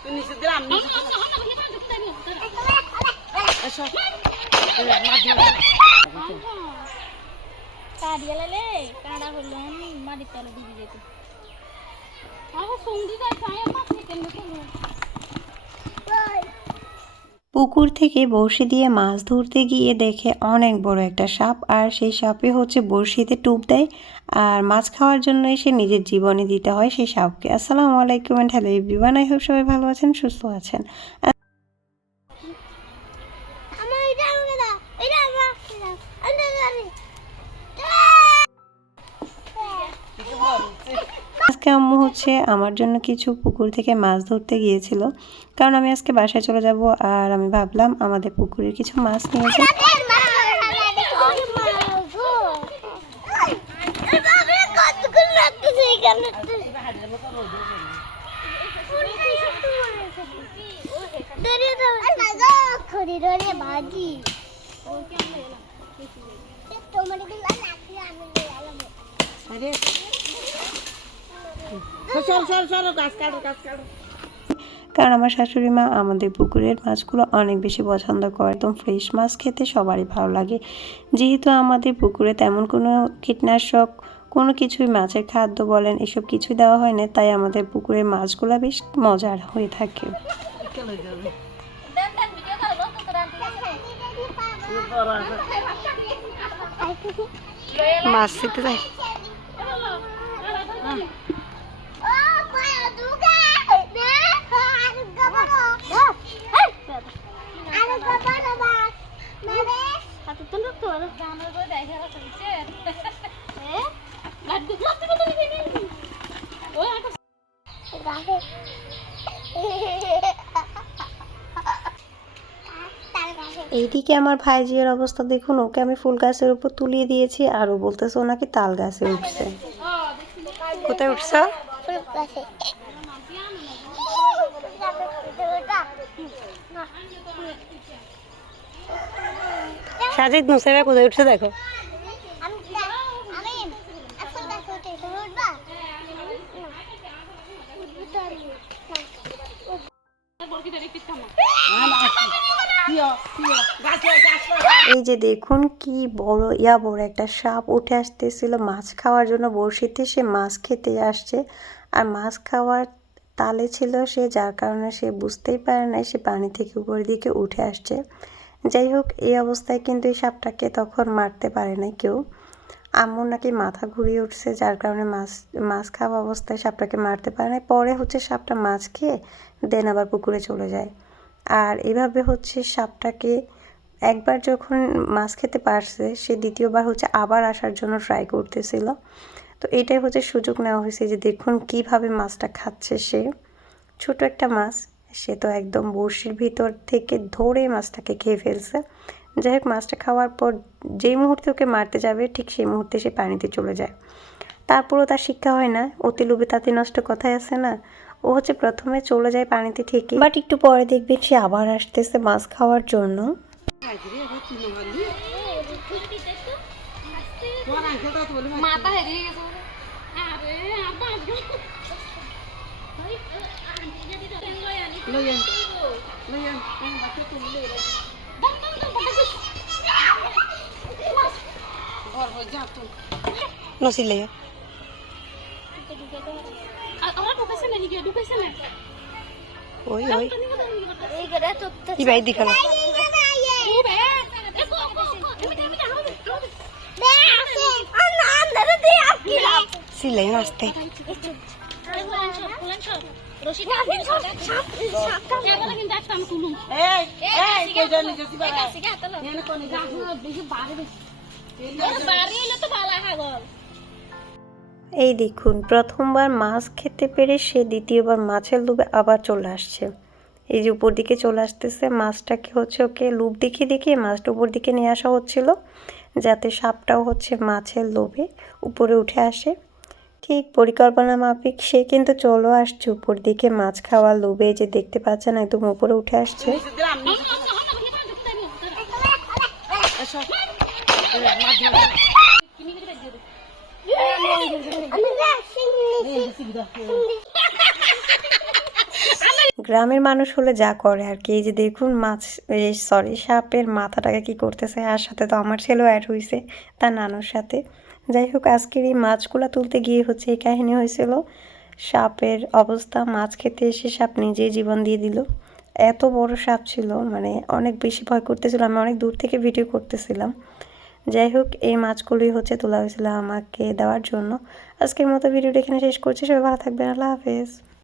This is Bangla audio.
তুই নিচে দিলাম। মাধ্যমে। কাড়িয়ালে কাড়া হলো মাটির তলে ডুবে যেত আমার সংগীত আছে আমি মাছ নিতে নিতে পুকুর থেকে বড়শি দিয়ে মাছ ধরতে গিয়ে দেখে অনেক বড় একটা সাপ আর সেই সাপে হচ্ছে বড়শিতে টুপ দেয় আর মাছ খাওয়ার জন্য এসে নিজের জীবনে দিতে হয় সেই সাপকে। আসসালামু আলাইকুম and hello everyone I hope সবাই ভালো আছেন সুস্থ আছেন। আমার এটা আজকে আম্মু হচ্ছে আমার জন্য কিছু পুকুর থেকে মাছ ধরতে গিয়েছিল কারণ আমি আজকে বাসায় চলে যাব আর আমি ভাবলাম আমাদের পুকুরের কিছু মাছ নিয়েছে তোমার। সর সর সর গাছ কাটো গাছ কাটো। কারণ আমার শাশুড়ি মা আমাদের পুকুরের মাছগুলো অনেক বেশি পছন্দ করে। একদম ফ্রেশ মাছ খেতে সবারই ভালো লাগে। যেহেতু আমাদের পুকুরে তেমন কোনো কীটনাশক কোনো কিছুই মাছের খাদ্য বলেন এসব কিছুই দেওয়া হয় না তাই আমাদের পুকুরের মাছগুলো বেশ মজার হয়ে থাকে। যাই এইদিকে আমার ভাইজির অবস্থা দেখুন, ওকে আমি ফুল গাছের উপর তুলিয়ে দিয়েছি আর ও বলতেছে নাকি তাল গাছে উঠছে। কোথায় উঠছ? সাজিদ কোথায় উঠছে দেখো। এই যে দেখুন কি বড় ইয়া বড় একটা সাপ উঠে আসতেছিল। মাছ খাওয়ার জন্য বড়শিতে সে মাছ খেতে আসছে। আর মাছ খাওয়ার তালে ছিল সে যার কারণে সে বুঝতেই পারে না সে পানি থেকে উপরের দিকে উঠে আসছে। যাই হোক এই অবস্থায় কিন্তু এই সাপটাকে তখন মারতে পারে না কেউ। আম্মুর নাকি মাথা ঘুরিয়ে উঠছে, যার কারণে মাছ মাছ খাওয়া অবস্থায় সাপটাকে মারতে পারে না পরে হচ্ছে সাপটা মাছ খেয়ে দেন আবার পুকুরে চলে যায়। আর এভাবে হচ্ছে সাপটাকে একবার যখন মাছ খেতে পারছে, সে দ্বিতীয়বার হচ্ছে আবার আসার জন্য ট্রাই করতেছিল। তো এটাই হচ্ছে সুযোগ নেওয়া হয়েছে যে দেখুন কীভাবে মাছটা খাচ্ছে সে। ছোট একটা মাছ সে তো একদম বড়শির ভিতর থেকে ধরে মাছটাকে খেয়ে ফেলছে। যাই হোক, মাছটা খাওয়ার পর যেই মুহূর্তে ওকে মারতে যাবে, ঠিক সেই মুহূর্তে সে পানিতে চলে যায়। তারপরও তার শিক্ষা হয় না। অতি লোভে তাতে নষ্ট কথায় আছে না। ও হচ্ছে প্রথমে চলে যায় পানিতে ঠিকই। বাট একটু পরে দেখবেন সে আবার আসতেছে মাছ খাওয়ার জন্য। মাথা হেরিয়ে গেছে বলে। আরে আব্বা লইয়েন লইয়েন বাচ্চা তুমি লইয়েন ঘর হয়ে যা তুমি নসিলে আমার ঢুকেছে না দিকে ঢুকেছে না ওই ওই কি ভাই দিখালো সিলে আসতে এই দেখুন প্রথমবার মাছ খেতে পেরে সে দ্বিতীয়বার মাছের লোভে আবার চলে আসছে। এই যে উপর দিকে চলে আসতেছে মাছটাকে হচ্ছে ওকে লুপ দেখিয়ে দেখিয়ে মাছটা উপর দিকে নিয়ে আসা হচ্ছিল যাতে সাপটাও হচ্ছে মাছের লোভে উপরে উঠে আসে। ঠিক পরিকল্পনা মাফিক, সে কিন্তু চলো আসছে উপর দিকে। মাছ খাওয়ার লোভে যে দেখতে পাচ্ছেন একদম উপরে উঠে আসছে। গ্রামের মানুষ হলে যা করে আর কি। এই যে দেখুন মাছ সরি সাপের মাথাটাকে কি করতেছে, আর সাথে তো আমার ছেলেও অ্যাড হয়েছে তার নানুর সাথে। যাই হোক, আজকের এই মাছগুলো তুলতে গিয়ে হচ্ছে এই কাহিনী হয়েছিল। সাপের অবস্থা, মাছ খেতে এসে সাপ নিজেই জীবন দিয়ে দিল। এত বড় সাপ ছিল মানে অনেক বেশি ভয় করতেছিল। আমি অনেক দূর থেকে ভিডিও করতেছিলাম। যাই হোক, এই মাছগুলোই হচ্ছে তোলা হয়েছিল আমাকে দেওয়ার জন্য। আজকের মতো ভিডিওটা এখানে শেষ করছি। সবাই ভালো থাকবেন। আল্লাহ হাফেজ।